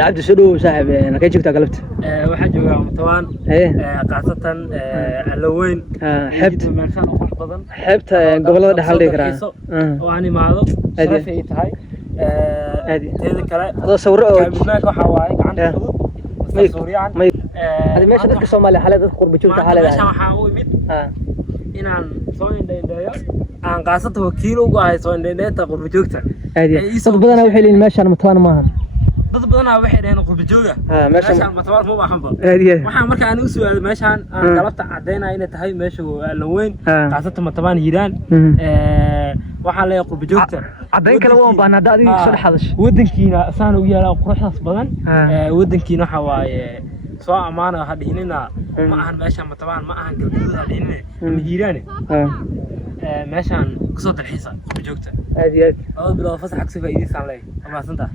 عبد السلو صاحب أنا كي جبت قلبت واحد جوا متوان قاصة اللوين حبت من خان أخوش بدن حبت قبل هذا حل ذكرى وأنا معه شرفي تهاي هذا كلام هذا صور كابناك وحواي عن سوريان هذه ماشي ذكر الصومالي حالة قرب بتشوف حالة ماشي وحاوي ميت إن عن صوين دايا عن قاصة وكيلو وقاعد صوين دايا تقرب بتوقتها هذه صد بدنا وحيلين ماشي أنا متوان معهم dad badan ah waxay dhaheen qurba jooga meeshaan matabar ma baahanba waxaan markaa aan u su'aal meeshaan aan galabta cadeynaa inay tahay meesha la weyn qaasata mataban hiiraan waxaan leeyahay qurba joogta cadeyn kale oo baan hada adiga soo xadash wadankiina asaan u yeelaa quruxdaas badan wadankiina waxa waaye soo amaana ha dhihinina ma ahan meeshaan mataban ma ahan galbeed ha dhihinina ama hiiraan meeshaan kusoo dalxiisa qurba joogta aad iyo aad oo bilaa fasax ka soo faa'iideysan leeyahay ma santa